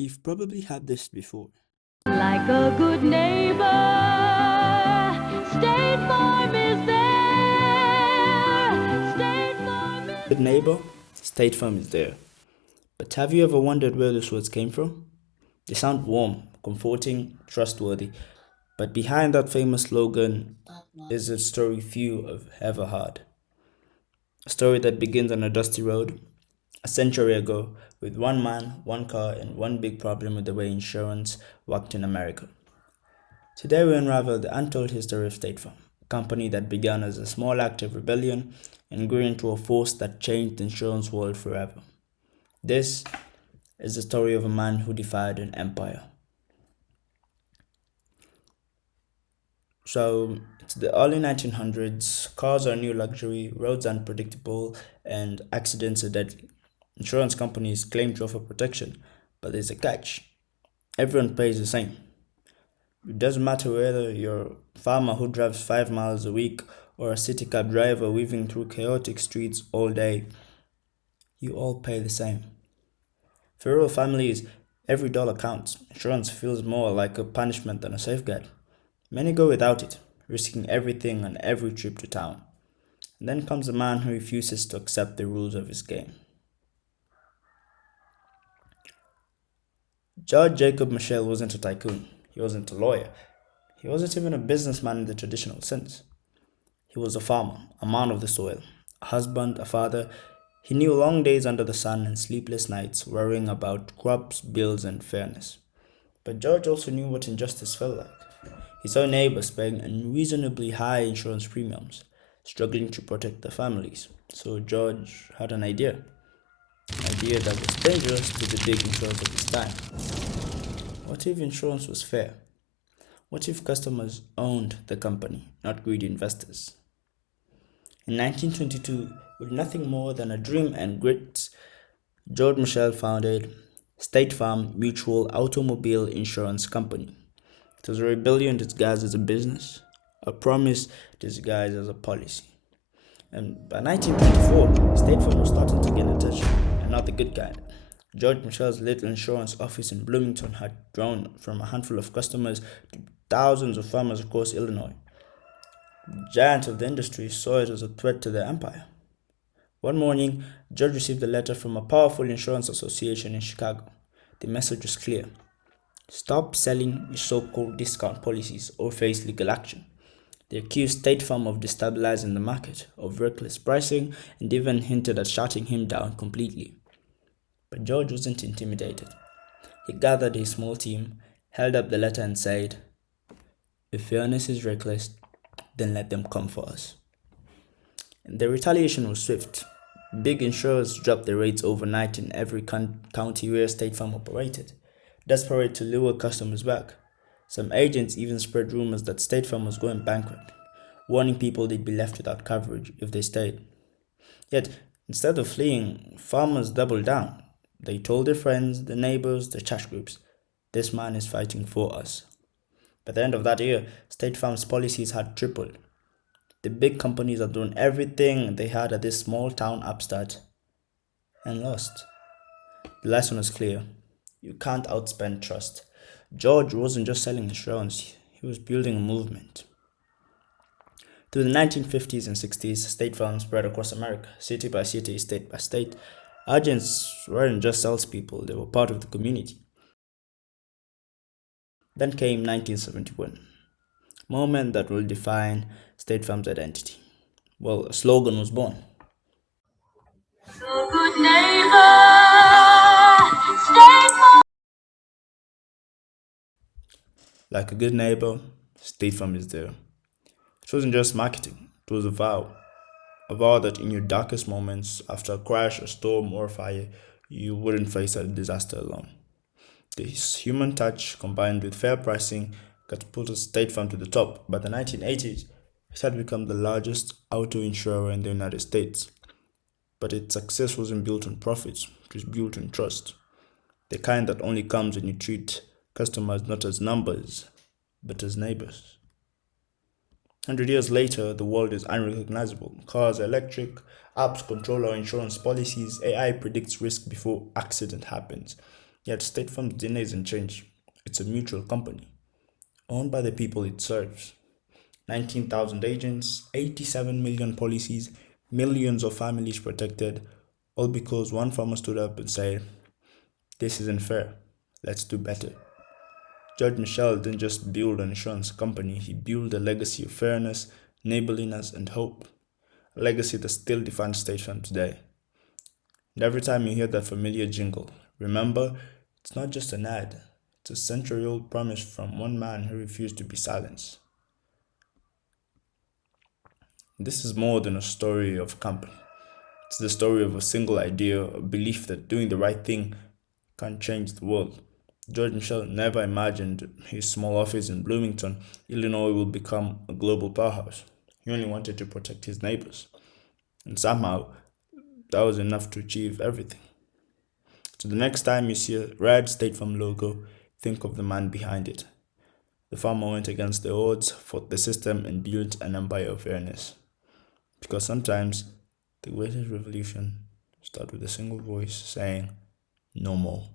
You've probably had this before. Like a good neighbor, State Farm is there. State Farm is Good neighbor, State Farm is there. But have you ever wondered where those words came from? They sound warm, comforting, trustworthy, but behind that famous slogan is a story few have ever heard. A story that begins on a dusty road a century ago with one man, one car, and one big problem with the way insurance worked in America. Today we unravel the untold history of State Farm, a company that began as a small act of rebellion and grew into a force that changed the insurance world forever. This is the story of a man who defied an empire. So, it's the early 1900s, cars are new luxury, roads unpredictable, and accidents are deadly. Insurance companies claim to offer protection, but there's a catch. Everyone pays the same. It doesn't matter whether you're a farmer who drives 5 miles a week or a city cab driver weaving through chaotic streets all day, you all pay the same. For rural families, every dollar counts. Insurance feels more like a punishment than a safeguard. Many go without it, risking everything on every trip to town. And then comes a man who refuses to accept the rules of his game. George Jacob Michel wasn't a tycoon. He wasn't a lawyer. He wasn't even a businessman in the traditional sense. He was a farmer, a man of the soil, a husband, a father. He knew long days under the sun and sleepless nights worrying about crops, bills, and fairness. But George also knew what injustice felt like. He saw neighbors paying unreasonably high insurance premiums, struggling to protect their families. So George had an idea that was dangerous to the big insurers of his time. What if insurance was fair? What if customers owned the company, not greedy investors? In 1922, with nothing more than a dream and grit, George Michel founded State Farm Mutual Automobile Insurance Company. It was a rebellion disguised as a business, a promise disguised as a policy. And by 1924, State Farm was starting to gain attention, and not the good kind. George Michel's little insurance office in Bloomington had grown from a handful of customers to thousands of farmers across Illinois. Giants of the industry saw it as a threat to their empire. One morning, George received a letter from a powerful insurance association in Chicago. The message was clear: stop selling your so called discount policies or face legal action. They accused State Farm of destabilizing the market, of reckless pricing, and even hinted at shutting him down completely. But George wasn't intimidated. He gathered his small team, held up the letter, and said, if fairness is reckless, then let them come for us. And the retaliation was swift. Big insurers dropped their rates overnight in every county where State Farm operated, desperate to lure customers back. Some agents even spread rumors that State Farm was going bankrupt, warning people they'd be left without coverage if they stayed. Yet, instead of fleeing, farmers doubled down. They told their friends, their neighbors, their church groups, this man is fighting for us. By the end of that year, State Farm's policies had tripled. The big companies had thrown everything they had at this small town upstart and lost. The lesson was clear: you can't outspend trust. George wasn't just selling insurance, he was building a movement. Through the 1950s and 60s, State Farm spread across America, city by city, state by state. Agents weren't just salespeople, they were part of the community. Then came 1971, a moment that will define State Farm's identity. Well, a slogan was born. a good neighbor. State Farm. Like a good neighbor, State Farm is there. It wasn't just marketing, it was a vow. A vow that in your darkest moments, after a crash, a storm, or a fire, you wouldn't face a disaster alone. This human touch, combined with fair pricing, catapulted State Farm to the top. By the 1980s, it had become the largest auto insurer in the United States. But its success wasn't built on profits, it was built on trust. The kind that only comes when you treat customers not as numbers, but as neighbors. 100 years later, the world is unrecognizable. Cars are electric, apps control our insurance policies, AI predicts risk before accident happens. Yet State Farm's DNA isn't change. It's a mutual company, owned by the people it serves. 19,000 agents, 87 million policies, millions of families protected, all because one farmer stood up and said, "This isn't fair. Let's do better." George Michel didn't just build an insurance company, he built a legacy of fairness, neighborliness, and hope. A legacy that still defines State Farm today. And every time you hear that familiar jingle, remember, it's not just an ad, it's a century old promise from one man who refused to be silenced. This is more than a story of a company. It's the story of a single idea, a belief that doing the right thing can change the world. George Michel never imagined his small office in Bloomington, Illinois would become a global powerhouse. He only wanted to protect his neighbors. And somehow, that was enough to achieve everything. So the next time you see a red State Farm logo, think of the man behind it. The farmer went against the odds, fought the system, and built an empire of fairness. Because sometimes the greatest revolution starts with a single voice saying, "No more."